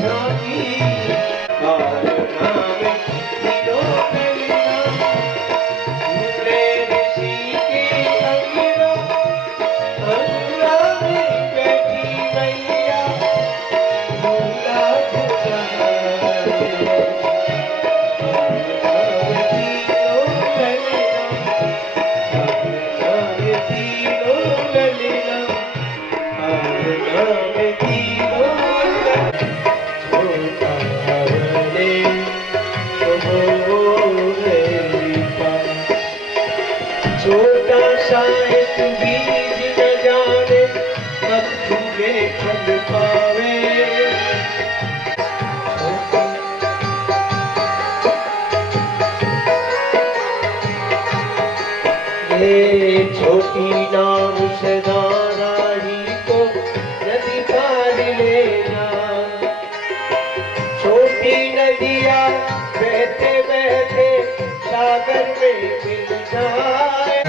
झांकी कारणा में तीनों ललिता झूले ऋषि के अंगना अंगना में बैठी मैया झूला झूलाए छोटा सा एक बीज न जाने कब झूले चल पावे ये छोटी नाव सदाराही को नदी पार लेना छोटी नदिया बहते बहते सागर में मिल जाए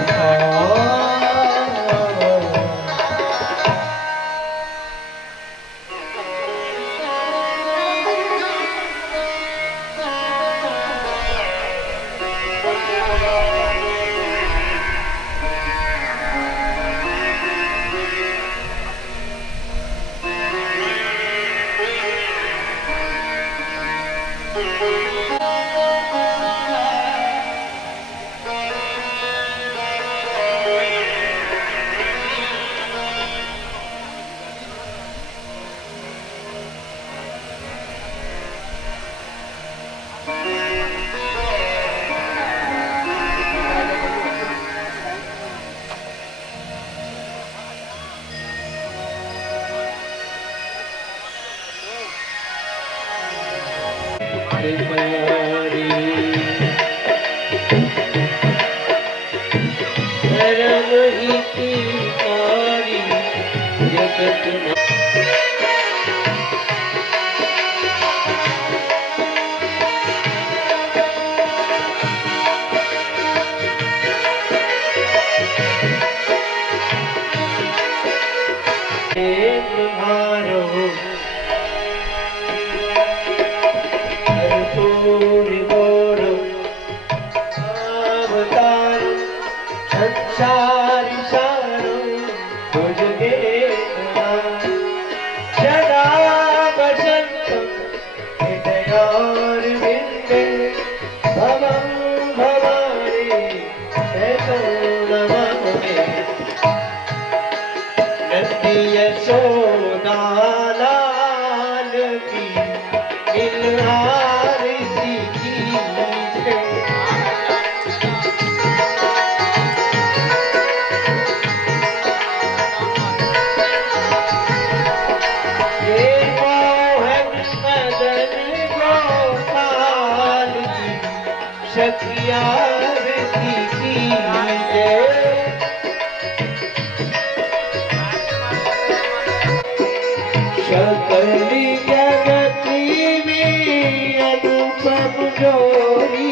सकली जगती में अनुपम जोरी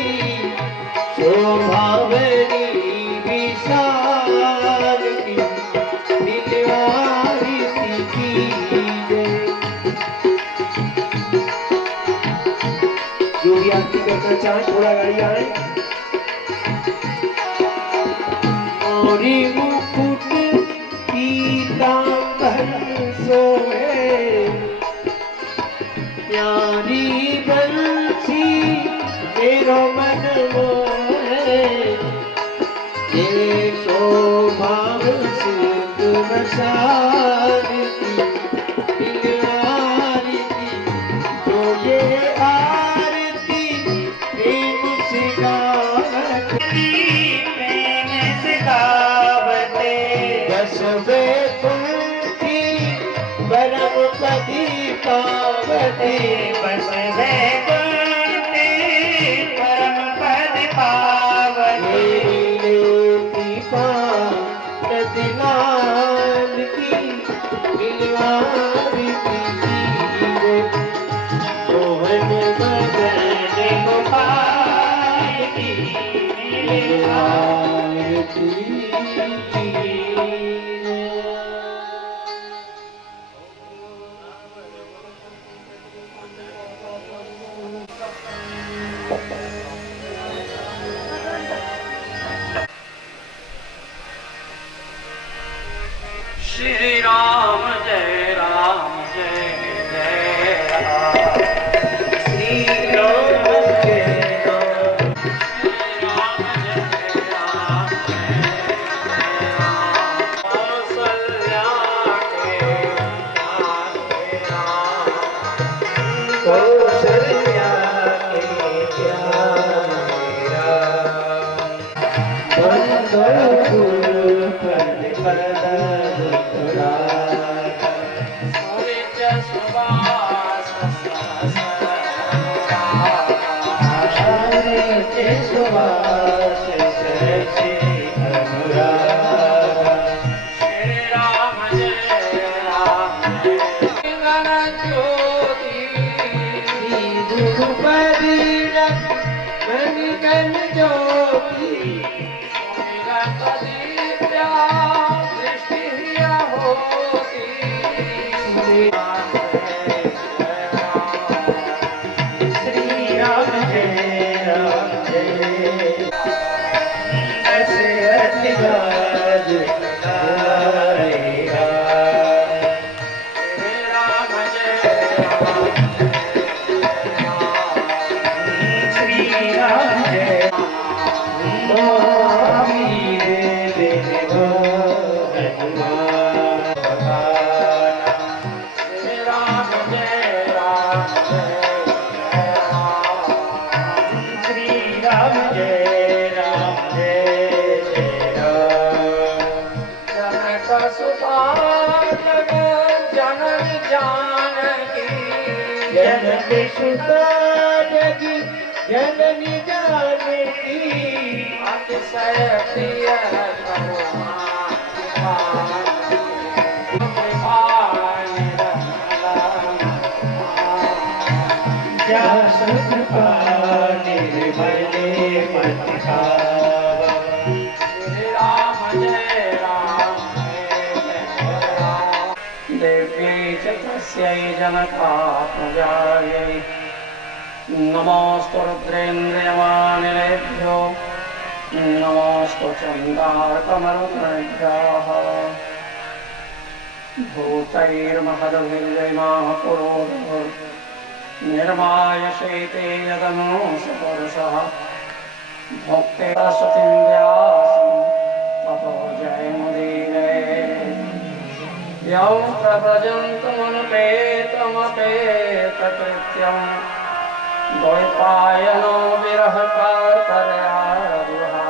शोभावनी विशाल की दिलवारी की जो भी आरती करना चाहे थोड़ा गाड़ी आए मोरी मुकुट पीतांबर सोहे प्यारी बंसी मेरो मन मोहे ये शोभाव सिंह बसारी दिलवारी जो ये आरती प्रेम से गावते बस वे कुंठी बरम पदी पावती बस वे कुंठी परम पद पावती नदी लाल की दिलवारी की मोहन मदन गोपाल की दिलवारी श्री राम जय जय राम। श्री राम जय राम। श्री राम जय राम जय राम। कौसल्या के राम। कौशल्या के ज्ञान राम। बंदो जननी जानकी अतिशय प्रिय जनकात्मजायै नमोऽस्तु रुद्रेन्द्रियमानिलेभ्यो नमोऽस्तु चण्डार्कमरुद्रेभ्यः भूतैर्महद्भिर्जयमाः पुरोधुर्निर्मायशेते यदनुषु पुरुषः भोक्ते सरस्वतीं व्यासं ततो जयमुदीरये यौ प्रव्रजन्तमनुपेतमपेतकृत्यं द्वैपायनो विरहकातर्यारुहा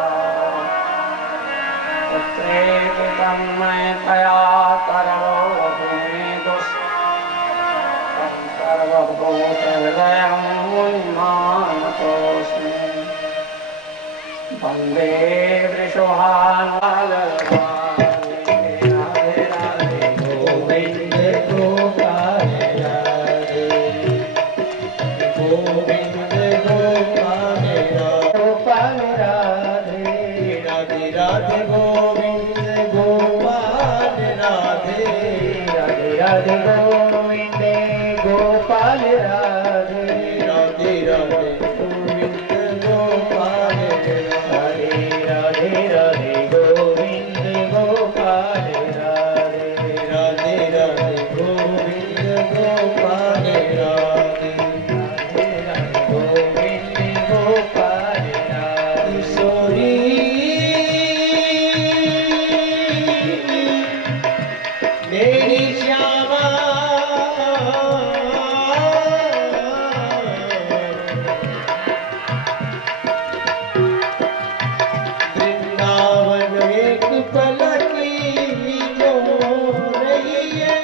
पुत्रेति तन्मयतया तरलो भूमिदुस्तं सर्वभूतहृदयं मुनिमानतोऽस्मि वन्दे वृषभानुलवा राधे गोविंद गोपाल राधे राधे राधे गोविंद गोपाल राधे राधे राधे गोविंद गोपाल राधे राधे राधे गोविंद गोपाल राधे गोविंद गोपाल राधे सोरी मेरी श्यामा वृंदावन एक पल की जो रही है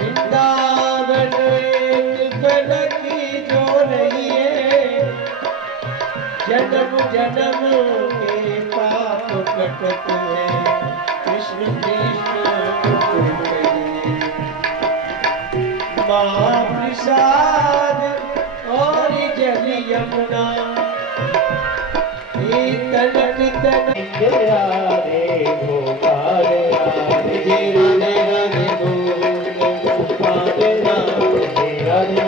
वृंदावन एक पल की जो रही है जन्म जन्म के पाप कटत है कृष्ण कृष्ण महाप्रसाद और जल यमुना तन राधे गोपाल राधे राधे राधे गोपाल राधे राधे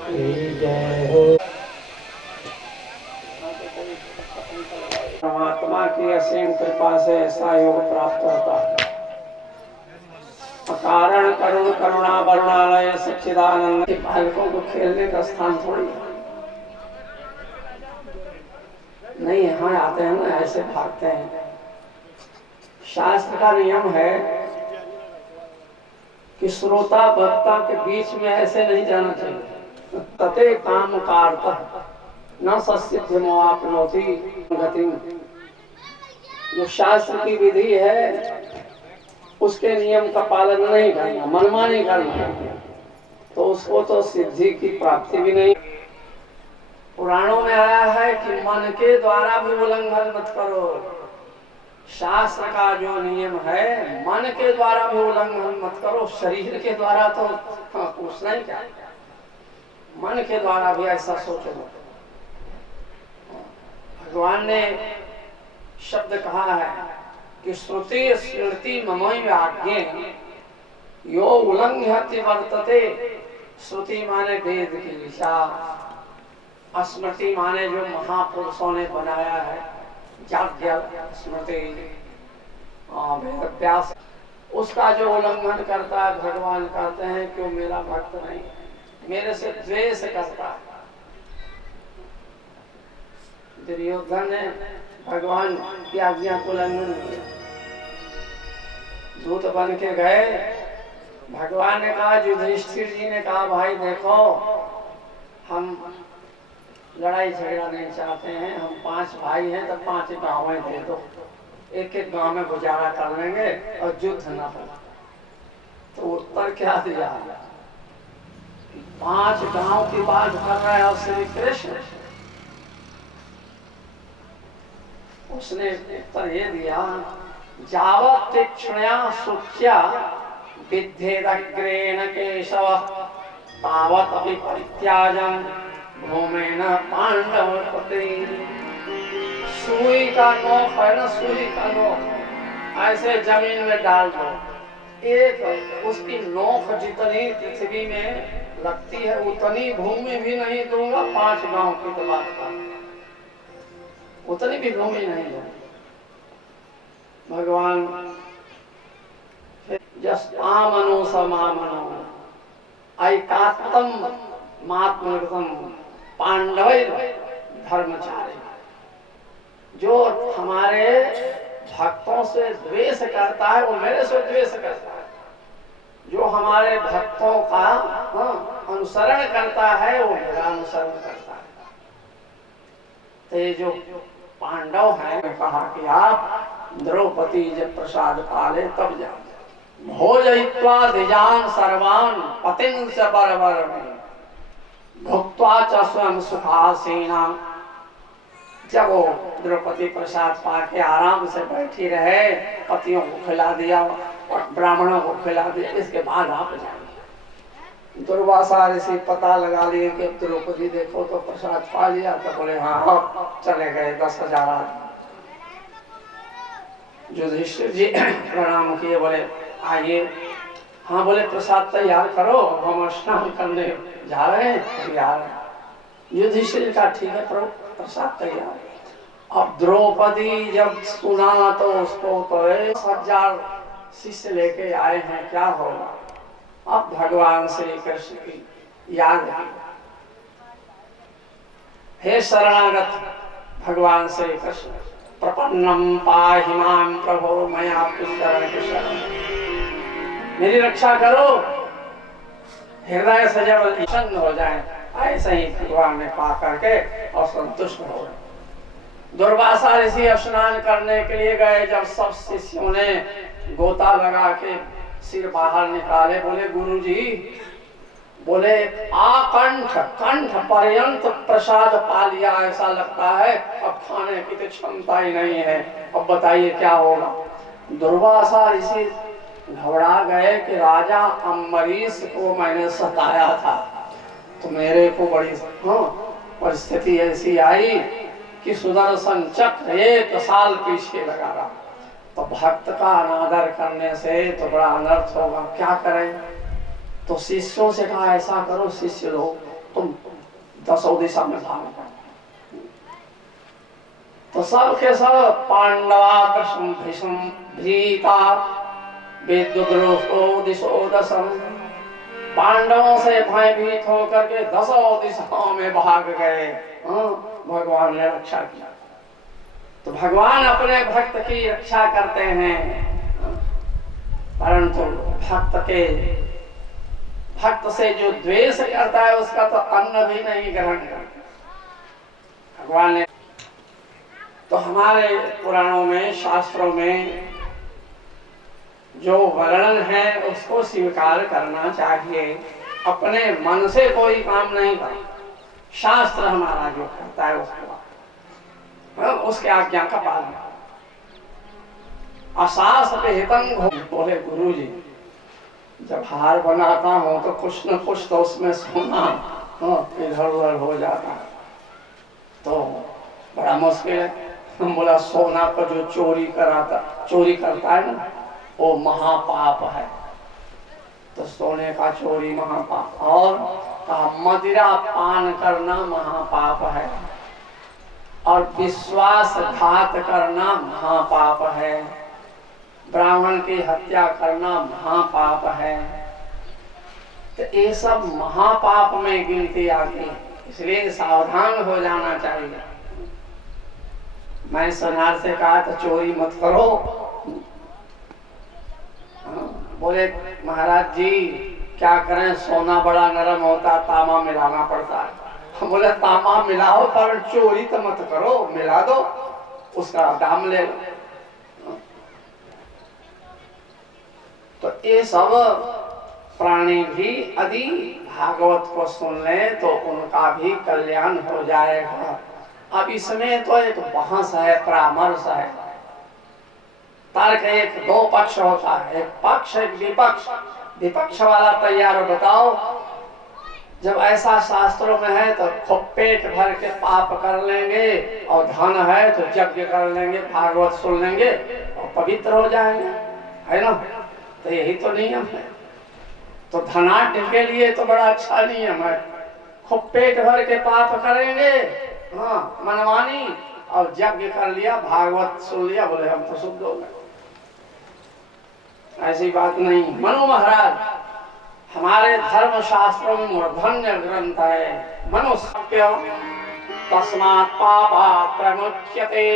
की जय हो। परमात्मा की असीम कृपा से ऐसा योग प्राप्त होता है। कारण करुण करुणा वरुणालय सच्चिदानंद के बालकों को खेलने का स्थान थोड़ी है। नहीं, यहाँ आते हैं ना ऐसे भागते हैं। शास्त्र का नियम है कि श्रोता वक्ता के बीच में ऐसे नहीं जाना चाहिए। तते काम कारतः न सस्यमो आपनोति गतिम। जो शास्त्र की विधि है उसके नियम का पालन नहीं करना, मनमानी करना, तो उसको तो सिद्धि की प्राप्ति भी नहीं। पुराणों में आया है कि मन के द्वारा भी उल्लंघन मत करो। शास्त्र का जो नियम है मन के द्वारा भी उल्लंघन मत करो। शरीर के द्वारा तो पूछना ही क्या, मन के द्वारा भी ऐसा सोचो। भगवान ने शब्द कहा है कि श्रुति स्मृति ममोय आज्ञे यो उल्लंघ्यति वर्तते। श्रुति माने वेद की दिशा, स्मृति माने जो महापुरुषों ने बनाया है, याज्ञ स्मृति वेद व्यास, उसका जो उल्लंघन करता है भगवान कहते हैं कि वो मेरा भक्त नहीं, मेरे से द्वेष करता है। दुर्योधन ने भगवान की आज्ञा को उल्लंघन किया, दूत बन के गए। भगवान ने कहा, युधिष्ठिर जी ने कहा, भाई देखो हम लड़ाई झगड़ा नहीं चाहते हैं, हम 5 भाई हैं तो 5 गाँवें दे दो, एक एक गांव में गुजारा कर लेंगे और युद्ध न हो। तो उत्तर क्या दिया, 5 गांव की बात कर रहे हैं श्री कृष्ण। उसने उत्तर ये दिया, जावत् तीक्ष्णया शुच्या विद्धेदग्रेण केशव तावत् अपि परित्याजं भूमेन पांडव पते। सुई का नोक है ना, सुई का नोक ऐसे जमीन में डाल दो, एक उसकी नोक जितनी पृथ्वी में लगती है उतनी भूमि भी नहीं दूंगा। 5 गांव की तो बात कर, उतनी भी भूमि नहीं दूंगा। भगवान जस आमनो समामनो ऐकात्तम मात्मगतम पांडव धर्मचारी। जो हमारे भक्तों से द्वेष करता है वो मेरे से द्वेष करता है, जो हमारे भक्तों का अनुसरण करता है वो मेरा अनुसरण करता है। तो ये जो पांडव हैं, कहा कि आप द्रौपदी जब प्रसाद पाले तब जाओ। भोजयित्वा द्विजान सर्वान पतिं च बर्बर भुक्त्वा च स्वयं सुखासीना। जब वो द्रौपदी प्रसाद पाके आराम से बैठी रहे, पतियों को खिला दिया और ब्राह्मणों को खिला दिया, इसके बाद आप जाएंगे। दुर्वासा ऋषि पता लगा लिए कि द्रौपदी देखो तो प्रसाद पा लिया, तो बोले हाँ, चले गए 10,000 आदमी। युधिष्ठिर जी प्रणाम किए, बोले आइए। हाँ, बोले प्रसाद तैयार करो, हम स्नान करने जा रहे हैं तैयार। युधिष्ठिर का ठीक है प्रभु, प्रसाद तैयार। अब द्रौपदी जब सुना तो उसको तो 10,000 शिष्य लेके आए हैं, क्या होगा। अब भगवान श्री कृष्ण की याद है, हे शरणागत भगवान श्री कृष्ण, प्रपन्नम पाहि मां प्रभो मया शरण शरण। मेरी रक्षा करो। हृदय से जब प्रसन्न हो जाए, ऐसे ही भगवान ने पा करके और संतुष्ट हो गए। दुर्वासा ऋषि स्नान करने के लिए गए। जब सब शिष्यों ने गोता लगा के सिर बाहर निकाले, बोले गुरुजी, बोले आकंठ कंठ पर्यंत प्रसाद पा लिया, ऐसा लगता है अब खाने की तो क्षमता ही नहीं है, अब बताइए क्या होगा। दुर्वासा ऋषि घबरा गए कि राजा अम्बरीश को मैंने सताया था, तो मेरे को बड़ी परिस्थिति ऐसी आई कि सुदर्शन चक्र 1 साल पीछे लगा रहा। तो भक्त का अनादर करने से तो बड़ा अनर्थ होगा, क्या करें। तो शिष्यों से कहा ऐसा करो शिष्य लोग, तुम 10 दिशा में भाग। तो सब के सब पांडवा कृष्ण भीष्म भीता विद्रुतो दिशो दशम, पांडवों से भयभीत होकर के 10 दिशाओं में भाग गए। भगवान ने रक्षा किया। तो भगवान अपने भक्त की रक्षा करते हैं, परंतु भक्त से जो द्वेष करता है उसका तो अन्न भी नहीं ग्रहण करता भगवान ने। तो हमारे पुराणों में शास्त्रों में जो वर्णन है उसको स्वीकार करना चाहिए। अपने मन से कोई काम नहीं करता, शास्त्र हमारा जो करता है उसके आज्ञा का पालन। अशास्त्र हितम बोले गुरु जी, जब हार बनाता हूं तो कुछ न कुछ तो उसमें सोना इधर उधर हो जाता है, तो बड़ा मुश्किल है। हम बोला सोना को जो चोरी करता है ना, वो महापाप है। तो सोने का चोरी महापाप, और मदिरा पान करना महापाप है, और विश्वासघात करना महापाप है, ब्राह्मण की हत्या करना महापाप है। तो ये सब महापाप में गिनती आती है, इसलिए सावधान हो जाना चाहिए। मैं सोनार से कहा तो चोरी मत करो। बोले महाराज जी क्या करें, सोना बड़ा नरम होता, तांबा मिलाना पड़ता है। बोले तांबा मिलाओ पर चोरी तो मत करो, मिला दो, उसका दाम ले लो। तो ये सब प्राणी भी यदि भागवत को सुन ले तो उनका भी कल्याण हो जाएगा। अब इसमें तो एक बहस है, परामर्श है, तर्क एक दो पक्ष होता है, एक पक्ष एक विपक्ष। विपक्ष वाला तैयार हो, बताओ जब ऐसा शास्त्रों में है तो खूब पेट भर के पाप कर लेंगे, और धन है तो यज्ञ कर लेंगे, भागवत सुन लेंगे और पवित्र हो जाएंगे, है ना? तो यही तो नियम है। तो धनाढ्य के लिए तो बड़ा अच्छा नियम है, खूब पेट भर के पाप करेंगे, हाँ मनमानी, और यज्ञ कर लिया, भागवत सुन लिया, बोले हम तो शुद्ध हो गए। ऐसी बात नहीं। मनु महाराज हमारे धर्म शास्त्रों में मूर्धन्य ग्रंथ है। मनुष्य तस्मात् पापात् प्रमुच्यते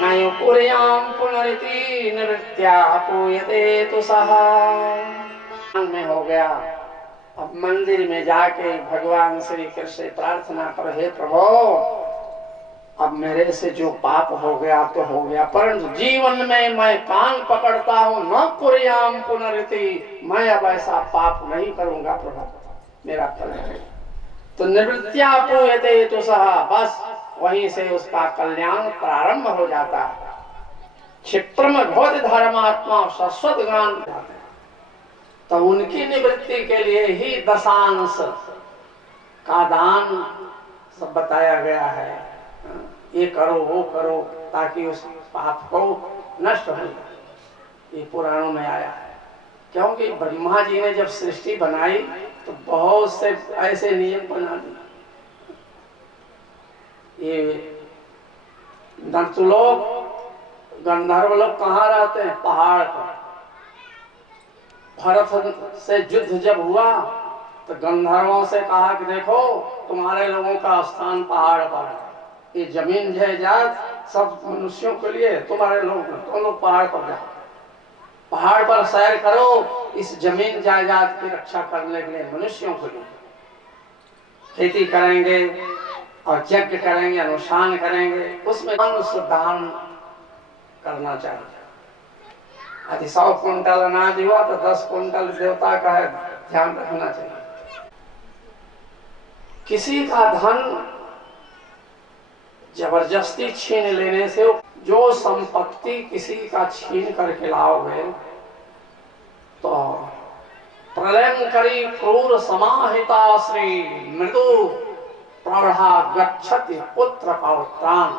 नयो कुर्याम पुनरिति निवृत्त्या पूयते तु सः। में हो गया, अब मंदिर में जाके भगवान श्री कृष्ण से प्रार्थना करो, हे प्रभु अब मेरे से जो पाप हो गया तो हो गया, परंतु जीवन में मैं कान पकड़ता हूँ, न कुर्याम पुनरिति, मैं अब ऐसा पाप नहीं करूंगा प्रभु, मेरा कल्याण। तो निवृत्त्या पूयते तु सः, बस वहीं से उसका कल्याण प्रारंभ हो जाता है। क्षिप्रम घोर धर्मात्मा शाश्वत ज्ञान, तो उनकी निवृत्ति के लिए ही दशांश का दान सब बताया गया है। ये करो वो करो ताकि उस पाप को नष्ट हो जाए। ये पुराणों में आया है, क्योंकि ब्रह्मा जी ने जब सृष्टि बनाई तो बहुत से ऐसे नियम बना दिए। ये दंतु लोग, गंधर्व लोग कहाँ रहते हैं? पहाड़ पर। भरत से युद्ध जब हुआ तो गंधर्वों से कहा कि देखो तुम्हारे लोगों का स्थान पहाड़ पर है, ये जमीन जायदाद सब मनुष्यों के लिए, तुम्हारे लोग पहाड़ पर जाओ, पहाड़ पर सैर करो, इस जमीन जायदाद की रक्षा करने के लिए मनुष्यों के लिए खेती करेंगे और यज्ञ करेंगे, अनुष्ठान करेंगे, उसमें मनुष्य दान करना चाहिए। यदि 100 कुंटल अनाज हुआ तो 10 कुंटल देवता का है, ध्यान रखना चाहिए। किसी का धन जबरदस्ती छीन लेने से, जो संपत्ति किसी का छीन करके लाओगे तो प्रलयंकरी क्रूर समाहिता श्री मृदु प्रौढ़ा गच्छति पुत्र पौत्रान।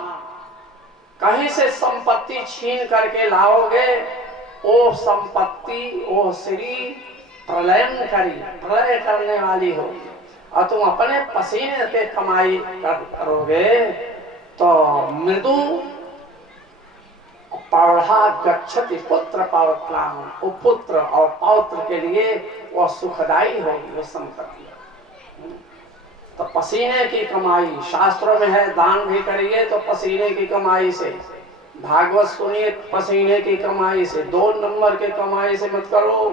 कहीं से संपत्ति छीन करके लाओगे, वो संपत्ति वो श्री प्रलयंकरी, प्रलय करने वाली होगी। और तुम अपने पसीने से कमाई करोगे तो मृदु पौधा गच्छति पुत्र पौत्राम, वो पुत्र और पौत्र के लिए वह सुखदायी होगी, वो संपत्ति। तो पसीने की कमाई शास्त्रों में है, दान भी करिए तो पसीने की कमाई से, भागवत सुनिए पसीने की कमाई से, 2 नंबर की कमाई से मत करो।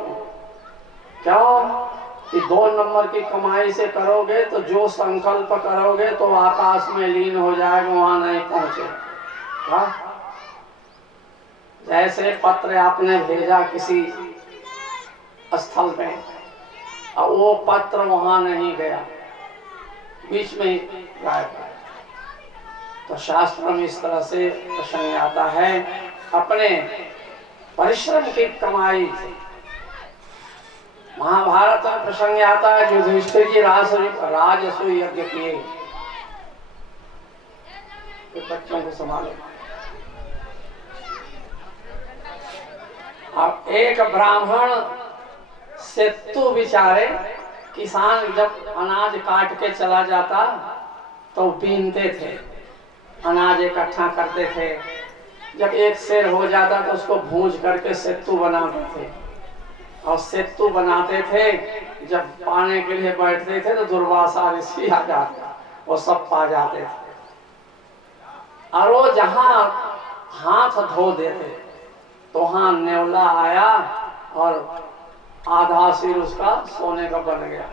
क्या कि 2 नंबर की कमाई से करोगे तो जो संकल्प करोगे तो आकाश में लीन हो जाएगा, वहां नहीं पहुंचे। जैसे पत्र आपने भेजा किसी स्थल पे और वो पत्र वहां नहीं गया, बीच में ही गायब। तो शास्त्र में इस तरह से प्रसंग आता है, अपने परिश्रम की कमाई से। महाभारत में प्रसंग आता है, युधिष्ठिर जी राजसूय यज्ञ किए, बच्चों को संभाले। अब एक ब्राह्मण सेतु बिचारे, किसान जब अनाज काट के चला जाता तो बीनते थे, अनाज इकट्ठा करते थे। जब एक सेर हो जाता तो उसको भूंज करके सेतु बनाते थे, और सेतु बनाते थे। जब पाने के लिए बैठते थे तो दुर्वासा ऋषि आ जाता, वो सब पा जाते थे, और वो जहां हाथ धो देते तो वहां नेवला आया और आधा सिर उसका सोने का बन गया।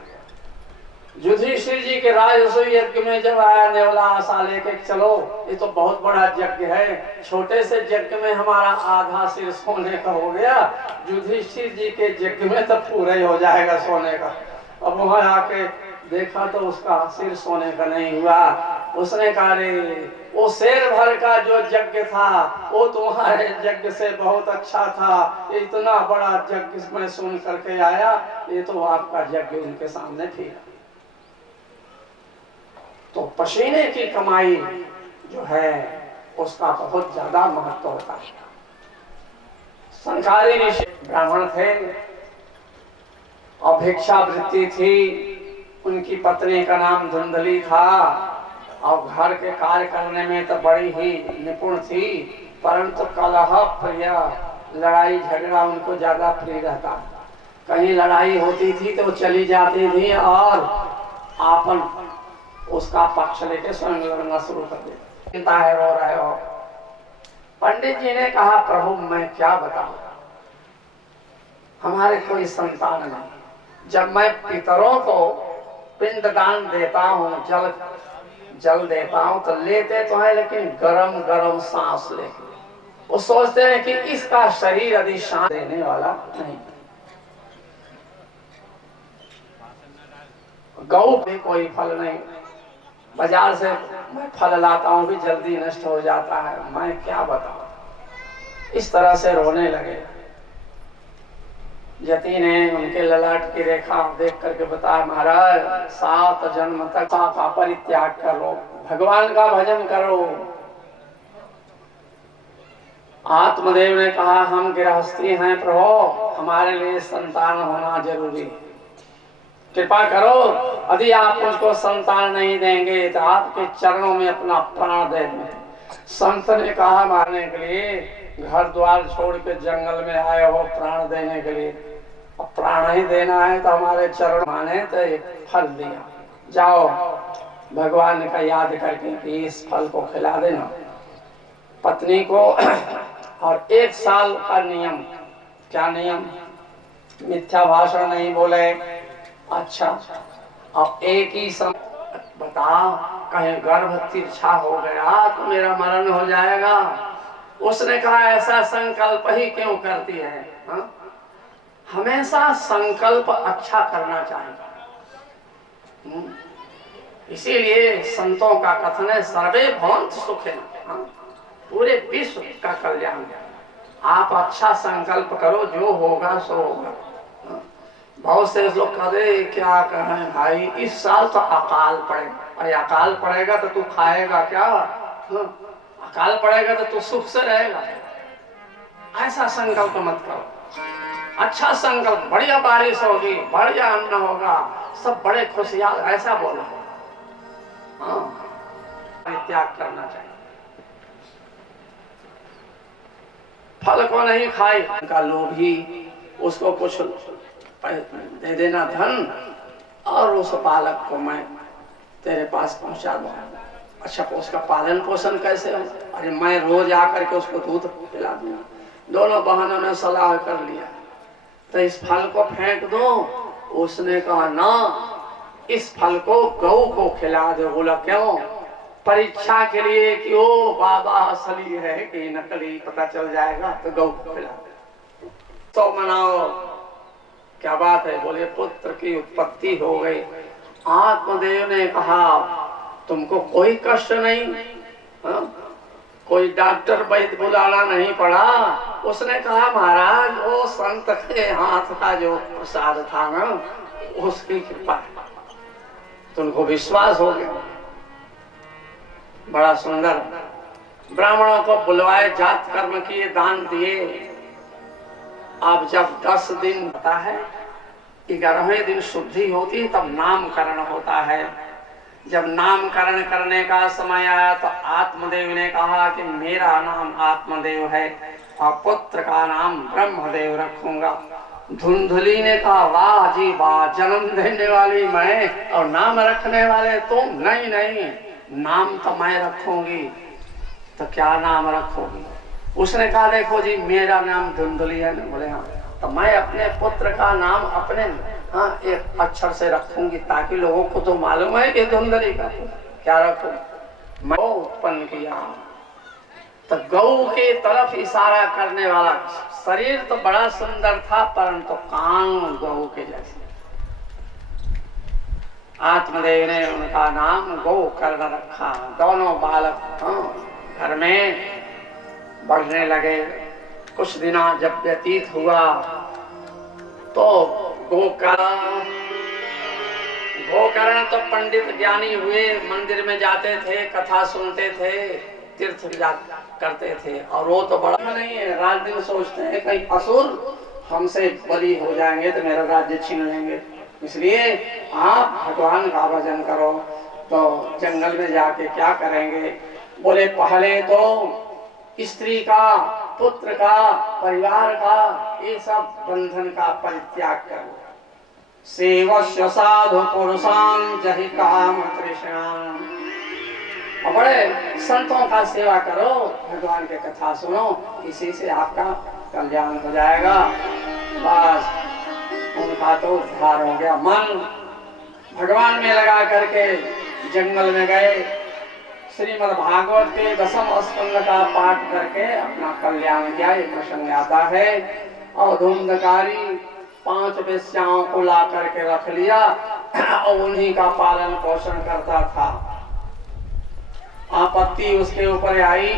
युधिष्ठिर जी के राजसूय यज्ञ में जब आया नेवला आशा लेके, चलो ये तो बहुत बड़ा यज्ञ है, छोटे से यज्ञ में हमारा आधा सिर सोने का हो गया, युधिष्ठिर जी के यज्ञ में तो पूरा ही हो जाएगा सोने का। अब वहां आके देखा तो उसका सिर सोने का नहीं हुआ। उसने कहा, रे वो शेर भर का जो यज्ञ था वो तुम्हारे यज्ञ से बहुत अच्छा था, इतना बड़ा यज्ञ मैं सुन करके आया, ये तो आपका यज्ञ उनके सामने फिर। तो पसीने की कमाई जो है उसका बहुत ज्यादा महत्व होता है। संसारी ऋषि ब्राह्मण थे और भिक्षावृत्ति थी, उनकी पत्नी का नाम धुंधली था और घर के कार्य करने में तो बड़ी ही निपुण थी, परंतु कलह प्रिय, लड़ाई झगड़ा उनको ज्यादा प्रिय रहता। कहीं लड़ाई होती थी तो चली जाती थी और आपन उसका पक्ष लेके स्वयं लड़ना शुरू कर देते। चिंता है, रो रहे हो। पंडित जी ने कहा, प्रभु मैं क्या बताऊं, हमारे कोई संतान नहीं। जब मैं पितरों को पिंडदान देता हूँ, जल देता हूँ तो लेते तो है, लेकिन गरम गरम सांस लेते। वो सोचते हैं कि इसका शरीर यदि सांस देने वाला नहीं। गौ में कोई फल नहीं, बाजार से मैं फल लाता हूँ भी जल्दी नष्ट हो जाता है, मैं क्या बताऊं। इस तरह से रोने लगे। यति ने उनके ललाट की रेखा देख करके बताया, महाराज 7 जन्म तक का परित्याग करो, भगवान का भजन करो। आत्मदेव ने कहा, हम गृहस्थी हैं प्रभु, हमारे लिए संतान होना जरूरी है, कृपा करो, यदि आप मुझको संतान नहीं देंगे तो आपके चरणों में अपना प्राण दे देंगे। संत ने कहा, मारने के लिए घर द्वार छोड़ के जंगल में आए हो प्राण देने के लिए, अब प्राण ही देना है तो हमारे चरण माने तो एक फल दिया, जाओ भगवान का याद करके कि इस फल को खिला देना पत्नी को। और 1 साल का नियम, क्या नियम, मिथ्या भाषण नहीं बोले। अच्छा, अब एक ही समय बता, कहीं गर्भ तिरछा हो गया तो मेरा मरण हो जाएगा। उसने कहा, ऐसा संकल्प ही क्यों करती है, हा? हमेशा संकल्प अच्छा करना चाहिए। इसीलिए संतों का कथन है, सर्वे भवन्तु सुखिनः, पूरे विश्व का कल्याण। आप अच्छा संकल्प करो, जो होगा सो होगा। बहुत से लोग कहते क्या कहें भाई, इस साल तो अकाल पड़ेगा, अरे अकाल पड़ेगा तो तू खाएगा क्या, अकाल पड़ेगा तो तू सुख से रहेगा। ऐसा संकल्प मत करो। अच्छा संकल्प, बढ़िया बारिश होगी, बढ़िया अन्न होगा, सब बड़े खुशियाल, ऐसा बोला। हाँ, त्याग करना चाहिए। फल को नहीं खाए का लोभी, उसको कुछ दे देना धन, और उस बालक को मैं तेरे पास पहुंचा दूं। अच्छा, उसका पालन पोषण कैसे हो? अरे मैं रोज आकर के उसको दूध पिला दूंगा। दोनों बहनों ने सलाह कर लिया, तो इस फल को फेंक दो। उसने कहा ना, इस फल को गऊ को खिला दो। बोला क्यों? परीक्षा के लिए कि ओ बाबा असली है कि नकली पता चल जाएगा, तो गऊ को खिला दो। तो मनाओ। क्या बात है? बोले पुत्र की उत्पत्ति हो गई। आत्मदेव ने कहा तुमको कोई कष्ट नहीं, हा? कोई डॉक्टर वैद्य बुलाना नहीं पड़ा। उसने कहा महाराज वो संत के हाथ का जो प्रसाद था ना, उसकी कृपा, तुमको विश्वास हो गया। बड़ा सुंदर। ब्राह्मणों को बुलवाए, जात कर्म किए, दान दिए। अब जब 10 दिन होता है, 11वें दिन शुद्धि होती है, तब नामकरण होता है। जब नामकरण करने का समय आया तो आत्मदेव ने कहा कि मेरा नाम आत्मदेव है और पुत्र का नाम ब्रह्मदेव रखूंगा। धुंधली ने कहा वाह जी वाह, जन्म देने वाली मैं और नाम रखने वाले तुम। नहीं नहीं, नाम तो मैं रखूंगी। तो क्या नाम रखोगी? उसने कहा देखो जी मेरा नाम धुंधली है। बोले हाँ, तो मैं अपने पुत्र का नाम अपने एक अक्षर से रखूंगी, ताकि लोगों को तो मालूम है कि धुंधली का क्या रखूं। मैं उत्पन्न किया। तो गौ के तरफ इशारा करने वाला। शरीर तो बड़ा सुंदर था, परंतु कान गौ के जैसे। आत्मदेव ने उनका नाम गोकर्ण रखा। दोनों बालक घर में बढ़ने लगे। कुछ दिन जब व्यतीत हुआ तो गोकर्ण तो पंडित ज्ञानी हुए, मंदिर में जाते थे, कथा सुनते थे, तीर्थ करते थे। और वो तो बड़ा नहीं है, रात दिन सोचते हैं कहीं असुर हमसे बली हो जाएंगे तो मेरा राज्य छीन लेंगे, इसलिए आप भगवान का भजन करो। तो जंगल में जाके क्या करेंगे? बोले पहले तो स्त्री का, पुत्र का, परिवार का, ये सब बंधन का परित्याग करो। सेवस्य साधु पुरुषान जहि काम तृष्णान। और बड़े संतों का सेवा करो, भगवान के कथा सुनो, इसी से आपका कल्याण हो जाएगा। बस उनका तो उद्धार हो गया। मन भगवान में लगा करके जंगल में गए। श्रीमद् भागवत के 10वें स्कंद का पाठ करके अपना कल्याण किया। ये प्रसंग आता है। और धुंधकारी 5 वेश्याओं को ला करके रख लिया और उन्हीं का पालन पोषण करता था। आपत्ति उसके ऊपर आई,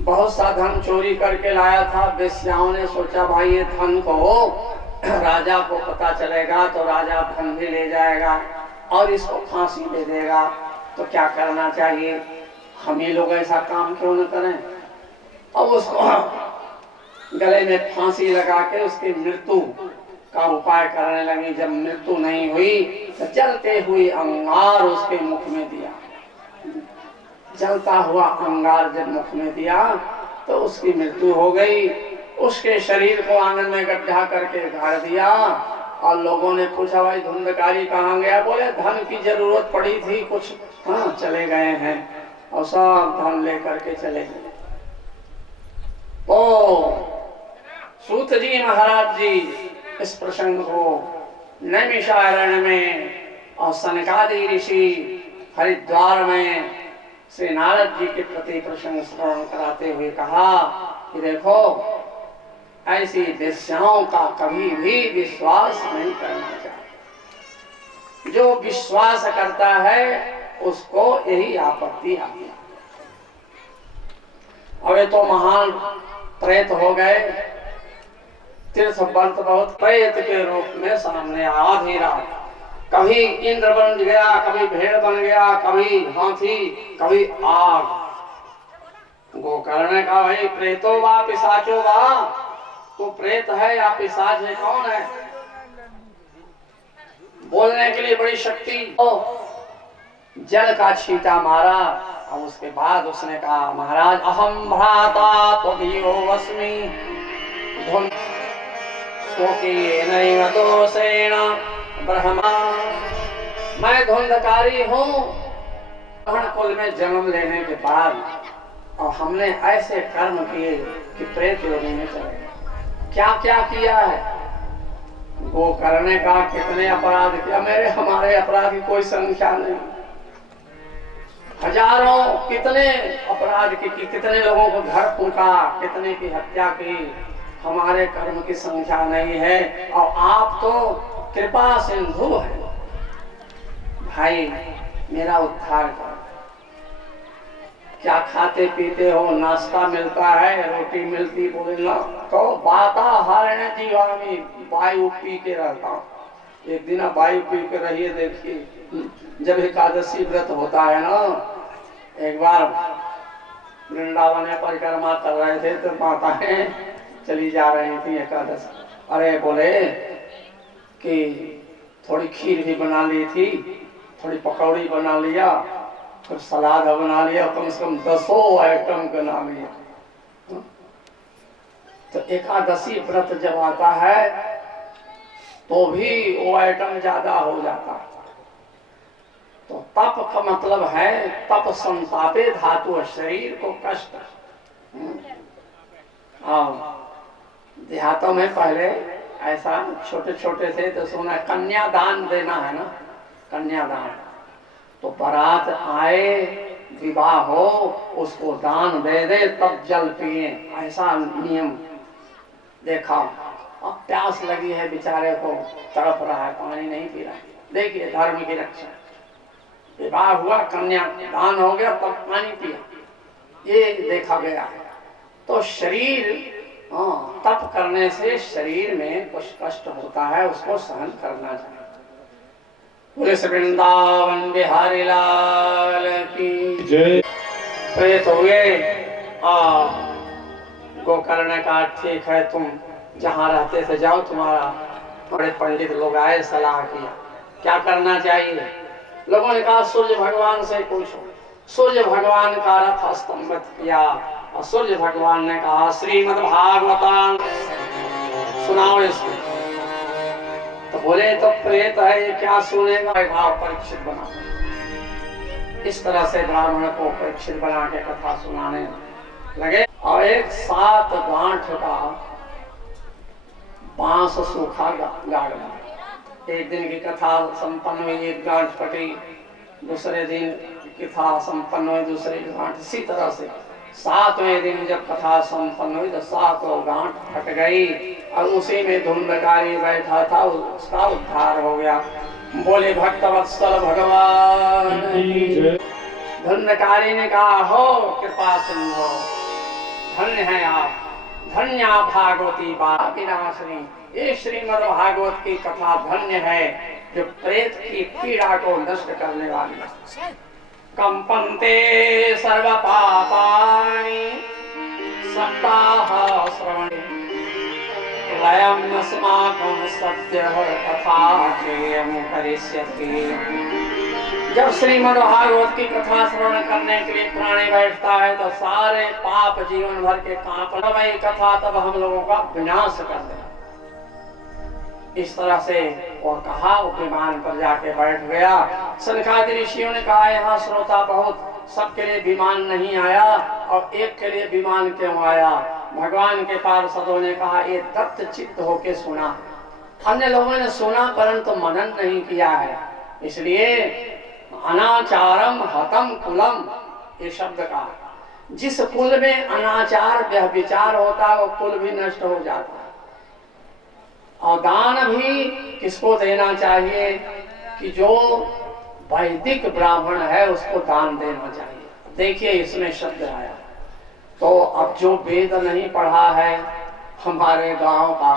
बहुत सा धन चोरी करके लाया था। वेश्याओं ने सोचा भाई ये धन को राजा को पता चलेगा तो राजा धन भी ले जाएगा और इसको फांसी दे देगा। तो क्या करना चाहिए? हम ही लोग ऐसा काम क्यों न करें? अब उसको गले में फांसी लगा के उसकी मृत्यु का उपाय करने लगे। जब मृत्यु नहीं हुई तो जलते हुए अंगार उसके मुख में दिया। जलता हुआ अंगार जब मुख में दिया तो उसकी मृत्यु हो गई। उसके शरीर को आंगन में गड्ढा करके गाड़ दिया। और लोगों ने पूछा भाई धुंधकारी कहाँ गया? बोले धन की जरूरत पड़ी थी कुछ, चले गए हैं। और सब धन लेकर के चले गए। ओ सूत जी महाराज जी इस प्रसंग को नैमिषारण्य में और सनकादि ऋषि हरिद्वार में श्री नारद जी के प्रति प्रसंग स्मरण कराते हुए कहा कि देखो ऐसी वेश्याओं का कभी भी विश्वास नहीं करना चाहिए। जो विश्वास करता है उसको यही आपत्ति आती है। अबे तो महान प्रेत हो गए। तीर्थ व्रत बहुत प्रेत के रूप में सामने आधी रात कभी इंद्र बन गया, कभी भेड़ बन गया, कभी हाथी, कभी आग। गोकर्ण का भाई प्रेतो वा पिशाचो वा वो प्रेत है या पिशाच है, कौन है? बोलने के लिए बड़ी शक्ति। जल का छींटा मारा और उसके बाद उसने कहा, महाराज अहम भ्राता त्वदीयो अस्मि धुन स्वकीयेनैव दोषेण ब्रह्मा। मैं धुंधकारी हूँ। ब्राह्मण कुल में जन्म लेने के बाद और हमने ऐसे कर्म किए कि प्रेत योनि में चले गए। क्या क्या किया है वो करने का, कितने अपराध किया। मेरे हमारे अपराध की कोई संख्या नहीं, हजारों कितने अपराध की, कितने लोगों को घर फूंका, कितने की हत्या की। हमारे कर्म की संख्या नहीं है। और आप तो कृपा सिंधु है भाई, मेरा उद्धार कर। क्या खाते पीते हो? नाश्ता मिलता है, रोटी मिलती, बोलना तो वाताहारण जीवामी, वायु पी के रहता हूँ। एक दिन वायु पी के रहिए, देखिए जब एकादशी व्रत होता है ना, एक बार वृंदावन में परिक्रमा कर रहे थे तो माताएं चली जा रही थी एकादशी। अरे बोले कि थोड़ी खीर भी बना ली थी, थोड़ी पकौड़ी बना लिया, कुछ सलाद बना लिया, कम से कम 10 आइटम का नाम लिया। तो एकादशी व्रत जब आता है तो भी वो आइटम ज्यादा हो जाता है। तो तप का मतलब है तप संतापे धातु, शरीर को कष्ट। देहातों में पहले ऐसा छोटे छोटे थे तो सुना कन्यादान देना है ना, कन्यादान। तो बारात आए, विवाह हो, उसको दान दे दे तब जल पिए, ऐसा नियम देखा। अब प्यास लगी है, बेचारे को तड़प रहा है, पानी नहीं पी रहा। देखिए धर्म की रक्षा। विवाह हुआ, कन्या दान हो गया, तब पानी पिया, ये देखा गया है। तो शरीर तप करने से शरीर में कुछ कष्ट होता है, उसको सहन करना चाहिए। पुलिस वृंदावन बिहारी लाल की जय। प्रेत हुए गोकर्ण का, ठीक है तुम जहाँ रहते थे जाओ, तुम्हारा बड़े पंडित लोग आए, सलाह किया क्या करना चाहिए। लोगों ने कहा सूर्य भगवान से पूछो। सूर्य भगवान का रथ स्तंभित किया और सूर्य भगवान ने कहा श्रीमद् भागवतम सुनाओ इसको। तो बोले तो प्रेत है, ये क्या सुनेगा। भाव परीक्षित बना, इस तरह से ब्राह्मण को परीक्षित बना के कथा सुनाने लगे। और एक 7 गांठ का बांस सूखा गाड़ दिया। एक दिन की कथा संपन्न हुई, एक गांठ फटी, दूसरे दिन कथा संपन्न हुई, दूसरी गांठ, इसी तरह से 7वें दिन जब कथा संपन्न हुई तो 7 गांठ फट गई और उसी में धुंधकारी बैठा था, उसका उद्धार हो गया। बोले भक्तवत्सल भगवान। धुंधकारी ने कहा हो कृपा सिंधु, धन्य है आप, धन्या भागवती विनाशिनी। ये श्रीमद् भागवत की कथा धन्य है जो प्रेत की पीड़ा को नष्ट करने वाली है। कंपन्ते सर्व पापानि सप्ताह श्रवणे लयम् अस्माकं सत्यः कथा केयं करिष्यति। जब श्रीमद् भागवत की कथा श्रवण करने के लिए प्राणी बैठता है तो सारे पाप जीवन भर के कांप, कथा तब हम लोगों का विनाश कर देगा। इस तरह से और कहा, वो विमान पर जाके बैठ गया। सनकादि ऋषियों ने कहा यहाँ श्रोता बहुत, सबके लिए विमान नहीं आया और एक के लिए विमान क्यों आया। भगवान के पार्षदों ने कहा ये दत्त चित्त होके सुना, अन्य लोगों ने सुना परंतु मनन नहीं किया है, इसलिए अनाचारम हतम कुलम ये शब्द का। जिस कुल में अनाचार व्यभिचार होता है वो कुल भी नष्ट हो जाता है। और दान भी किसको देना चाहिए कि जो वैदिक ब्राह्मण है उसको दान देना चाहिए। देखिए इसमें शब्द आया। तो अब जो वेद नहीं पढ़ा है हमारे गांव का,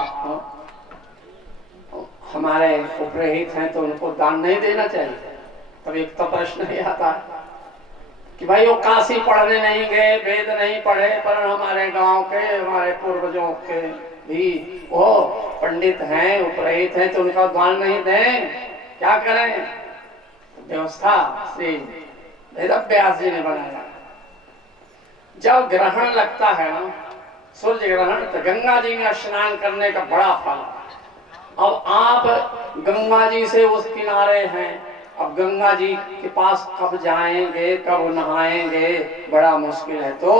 हमारे उपरहित हैं तो उनको दान नहीं देना चाहिए। तब एक तो प्रश्न ही आता है कि भाई वो काशी पढ़ने नहीं गए, वेद नहीं पढ़े, पर हमारे गांव के, हमारे पूर्वजों के भी वो पंडित हैं, उपरहित हैं, तो उनका दान नहीं दें, क्या करें? व्यवस्था श्री वेद व्यास जी ने बनाया। जब ग्रहण लगता है ना, सूर्य ग्रहण, तो गंगा जी में स्नान करने का बड़ा फल। अब आप गंगा जी से उस किनारे हैं, अब गंगा जी के पास कब जाएंगे, कब नहाएंगे, बड़ा मुश्किल है। तो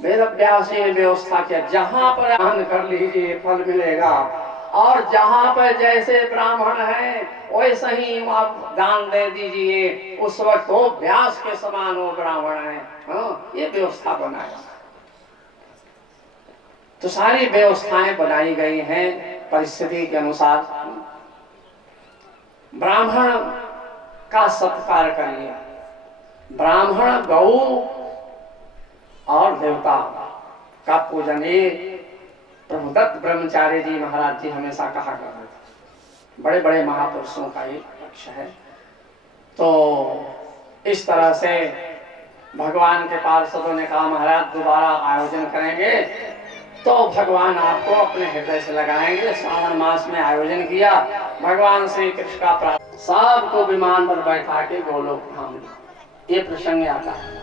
वेद व्यास जी ने व्यवस्था किया, जहां पर दान कर लीजिए फल मिलेगा, और जहां पर जैसे ब्राह्मण है वैसे ही आप दान दे दीजिए, उस वक्त वो व्यास के समान वो ब्राह्मण है। हाँ, ये व्यवस्था बनाया। तो सारी व्यवस्थाएं बनाई गई हैं परिस्थिति के अनुसार। ब्राह्मण का सत्कार करिए, ब्राह्मण, गौ और देवता का पूजन, ये प्रभुदत्त ब्रह्मचारी जी महाराज जी हमेशा कहा करते थे। बड़े बड़े महापुरुषों का ये लक्ष्य है। तो इस तरह से भगवान के पार्षदों ने कहा महाराज दोबारा आयोजन करेंगे, तो भगवान आपको अपने हृदय से लगाएंगे। श्रावण मास में आयोजन किया, भगवान श्री कृष्ण का प्रार्थना, सबको विमान पर बैठा के गोलोक धाम, ये प्रसंग आता है।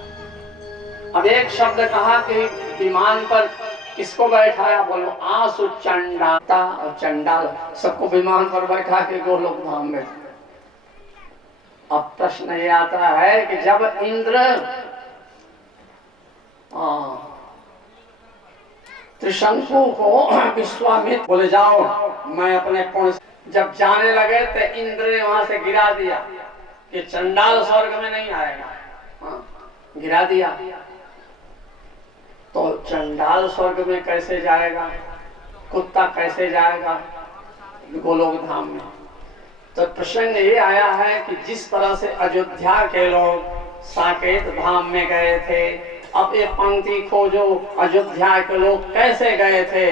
अब एक शब्द कहा कि विमान पर किसको बैठाया, बोलो आसु चंडाता और चंडाल, सबको विमान पर बैठा के गोलोक धाम में। अब प्रश्न ये आता है कि जब इंद्र त्रिशंकु को विश्वामित्र बोले जाओ मैं अपने पुण्य, जब जाने लगे तो इंद्र ने वहां से गिरा दिया कि चंडाल स्वर्ग में नहीं आएगा। हाँ, गिरा दिया। तो चंडाल स्वर्ग में कैसे जाएगा, कुत्ता कैसे जाएगा गोलोक धाम में? तो प्रसंग ये आया है कि जिस तरह से अयोध्या के लोग साकेत धाम में गए थे, अब ये पंक्ति खोजो अयोध्या के लोग कैसे गए थे,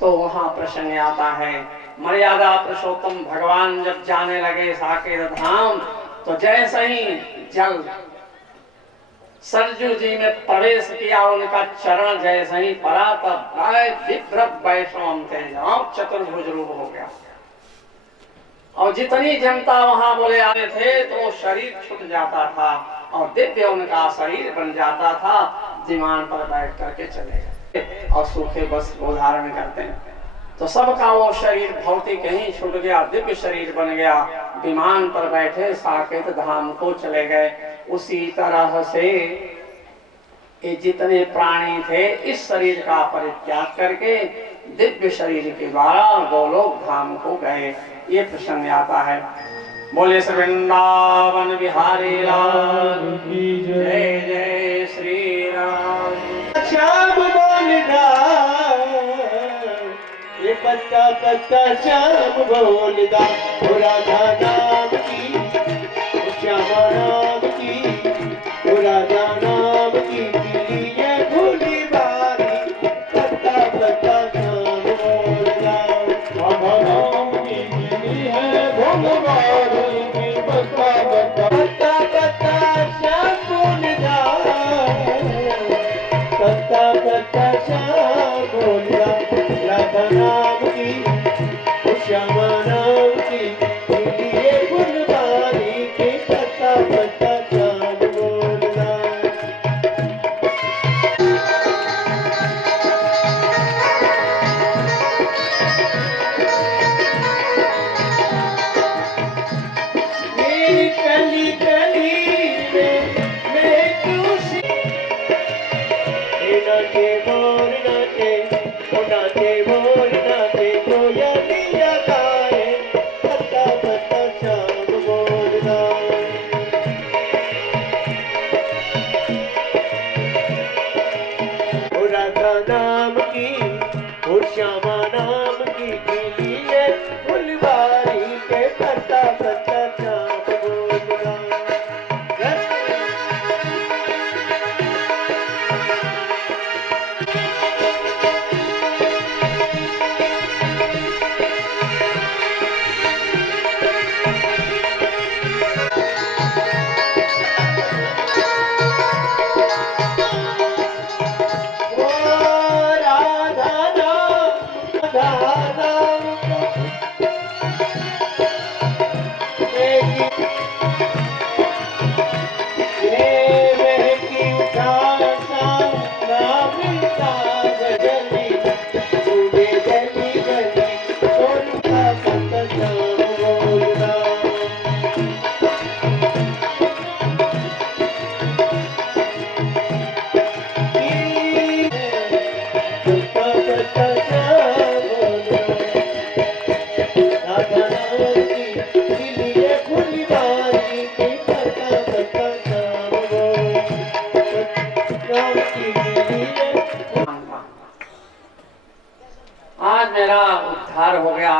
तो वहां प्रसंग आता है मर्यादा पुरुषोत्तम भगवान जब जाने लगे साकेत धाम, तो जैसे ही जल सरजू जी में प्रवेश किया, उनका चरण जैसे ही पड़ा, तब विभ्रत वैष्णव तेज चतुर्भुज रूप हो गया। और जितनी जनता वहां बोले आए थे, तो शरीर छूट जाता था और दिव्य उनका शरीर बन जाता था। विमान पर बैठ करके चले गए और सूखे बस वो धारण करते हैं, तो सबका वो शरीर भौतिक ही छूट गया, दिव्य शरीर बन गया। विमान पर बैठे साकेत धाम को चले गए। उसी तरह से ये जितने प्राणी थे इस शरीर का परित्याग करके दिव्य शरीर के द्वारा गोलोक धाम को गए। ये प्रसंग आता है। बोले वृंदावन बिहारी लाल की जय, जय श्री राम। श्याम बोलदा ये पत्ता पत्ता श्याम बोलदा, ओ राधा नाम की, ओ श्यामा नाम की, ओ राधा नाम की, ये भूली बारी पत्ता पत्ता श्याम बोलदा, राधा नाम की है भोलवारी की पत्ता पत्ता पत्ता पत्ता श्याम बोलदा, पत्ता पत्ता श्याम बोलदा, राधा नाम की, श्यामा नाम की,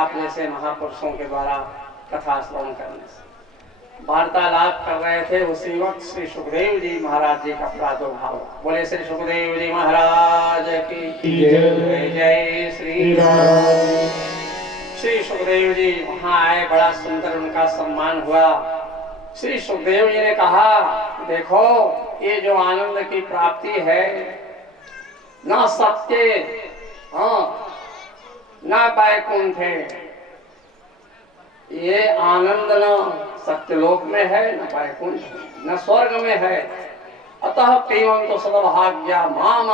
आप जैसे महापुरुषों के द्वारा कथा श्रवण करने से। वार्तालाप कर रहे थे, उसी वक्त श्री सुखदेव जी महाराज जी का प्रादुर्भाव। बोले श्री सुखदेव जी महाराज की जय। जय श्री राम। श्री सुखदेव जी वहां आए, बड़ा सुंदर उनका सम्मान हुआ। श्री सुखदेव जी ने कहा, देखो ये जो आनंद की प्राप्ति है, ना सत्य, हाँ, ना वैकुंठ है, ये आनंद न सत्यलोक में है, न वैकुंठ न स्वर्ग में है। अतः पीवं तो सदभाग्या माम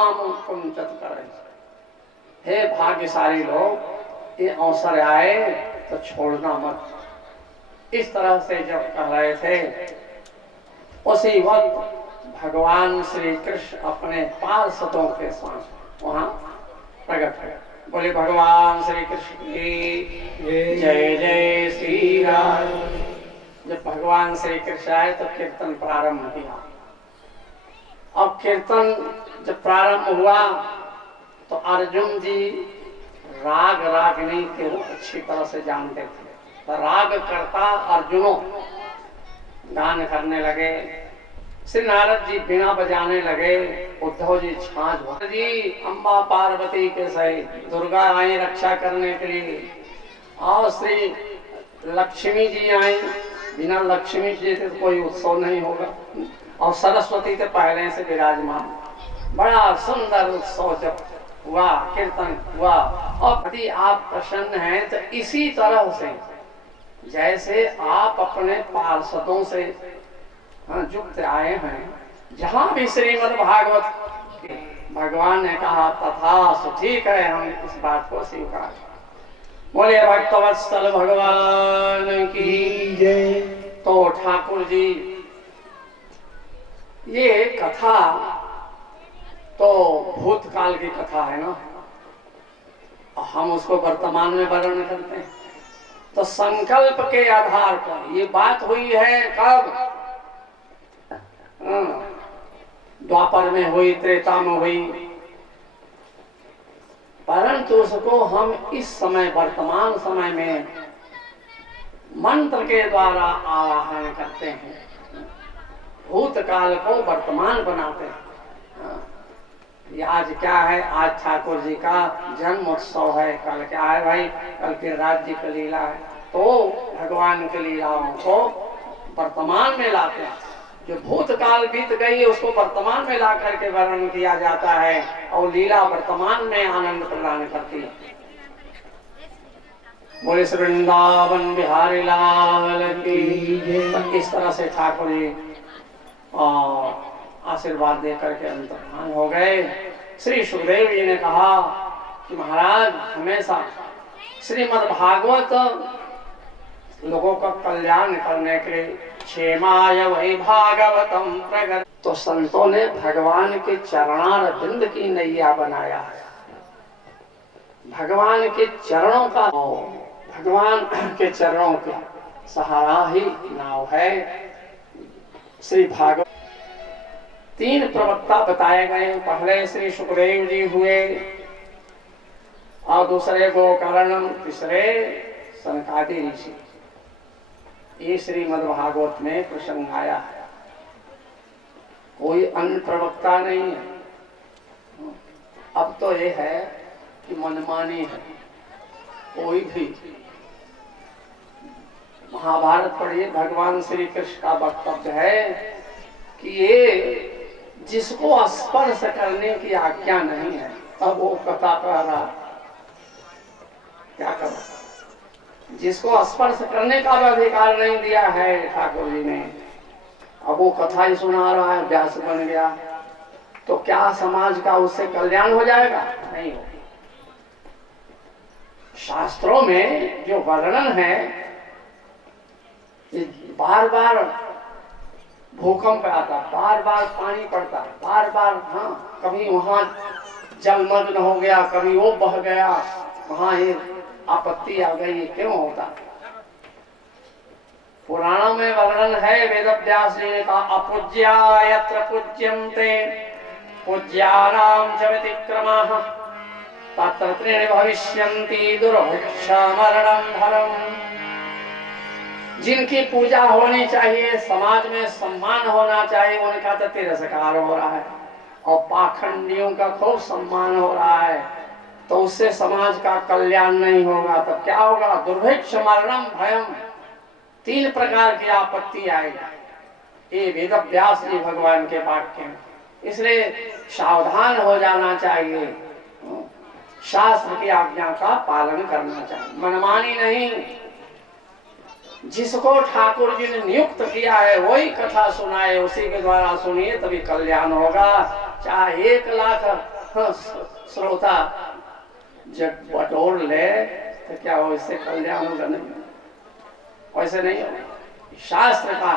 कुंचत करे। हे भाग्यशाली लोग, ये अवसर आए तो छोड़ना मत। इस तरह से जब कह रहे थे, उसी वक्त भगवान श्री कृष्ण अपने पार्षदों के साथ वहां प्रकट हुए। बोले भगवान श्री कृष्ण की जय। जय श्री राम। जब भगवान श्री कृष्ण आए तो कीर्तन प्रारंभ किया। अब कीर्तन जब प्रारंभ हुआ तो अर्जुन जी राग रागिनी के अच्छी तरह से जानते थे, तो राग करता अर्जुनों गान करने लगे। श्री नारद जी बिना बजाने लगे, उद्धव जी छाछ जी अम्बा पार्वती के सहित दुर्गा आई रक्षा करने के लिए, और श्री लक्ष्मी जी आई। बिना लक्ष्मी जी के तो कोई उत्सव नहीं होगा, और सरस्वती तो पहले से विराजमान। बड़ा सुंदर उत्सव जब हुआ, कीर्तन हुआ। और यदि आप प्रसन्न हैं तो इसी तरह से जैसे आप अपने पार्षदों से युक्त आए हैं, जहां भी श्रीमद् भागवत भगवान ने कहा तथा ठीक है, हम इस बात को स्वीकार। बोले भक्तवत्सल भगवान की जय। तो ठाकुर जी, ये कथा तो भूतकाल की कथा है ना, हम उसको वर्तमान में वर्णन करते हैं। तो संकल्प के आधार पर ये बात हुई है कब? द्वापर में हुई, त्रेता में हुई, परंतु उसको हम इस समय वर्तमान समय में मंत्र के द्वारा आवाहन करते हैं, भूतकाल को वर्तमान बनाते हैं। ये आज क्या है? आज ठाकुर जी का जन्म उत्सव है। कल क्या है भाई? कल के राज्य की लीला है। तो भगवान की लीलाओं को वर्तमान में लाते हैं। जो भूतकाल बीत गई उसको वर्तमान में ला करके वर्णन किया जाता है, और लीला वर्तमान में आनंद प्रदान करती है। बोले वृंदावन बिहारी लाल की। तो इस तरह से ठाकुर जी और आशीर्वाद दे करके अंतर्धान हो गए। श्री सुखदेव जी ने कहा कि महाराज, हमेशा श्रीमद् भागवत लोगों का कल्याण करने के लिए क्षेमाय वै भागवतम प्रगत। तो संतों ने भगवान के चरणार बिंद की नैया बनाया है। भगवान के चरणों का, भगवान के चरणों का सहारा ही नाव है। श्री भागवत तीन प्रवक्ता बताए गए। पहले श्री सुखदेव जी हुए, और दूसरे गोकर्ण, तीसरे सनकादि ऋषि। ये श्रीमद् भागवत में प्रसंग आया है। कोई अन्य प्रवक्ता नहीं है। अब तो ये है कि मनमानी है। कोई भी महाभारत पढ़िए, भगवान श्री कृष्ण का वक्तव्य है कि ये जिसको स्पर्श करने की आज्ञा नहीं है, अब वो कथा कह रहा, क्या कर? जिसको स्पर्श करने का भी अधिकार नहीं दिया है ठाकुर जी ने, अब वो कथा ही सुना रहा है, व्यास बन गया। तो क्या समाज का उससे कल्याण हो जाएगा? नहीं हो। शास्त्रों में जो वर्णन है, बार बार भूकंप आता, बार बार पानी पड़ता, बार बार, हाँ, कभी वहां जलमग्न हो गया, कभी वो बह गया, वहां ये आपत्ति आ गई, क्यों होता? पुराणों में वर्णन है, वेद व्यास जी ने कहा अपूज्या यत्र पूज्यन्ते पूज्यानां च व्यतिक्रमाः तत्र भविष्यन्ति दुर्भिक्षा मरणं भरम। जिनकी पूजा होनी चाहिए, समाज में सम्मान होना चाहिए, उनका तो तिरस्कार हो रहा है और पाखंडियों का खूब सम्मान हो रहा है, तो उससे समाज का कल्याण नहीं होगा। तो क्या होगा? दुर्भिक्ष मरणम भयम, 3 प्रकार की आपत्ति आएगी। ये वेद व्यास जी भगवान के वाक्य हैं। इसलिए सावधान हो जाना चाहिए, शास्त्र की आज्ञा का पालन करना चाहिए, मनमानी नहीं। जिसको ठाकुर जी ने नियुक्त किया है वही कथा सुनाए, उसी के द्वारा सुनिए तभी कल्याण होगा। चाहे 1 लाख श्रोता जब बटोर ले तो क्या हो, इससे कल्याण होगा? नहीं, वैसे नहीं होगा। शास्त्र का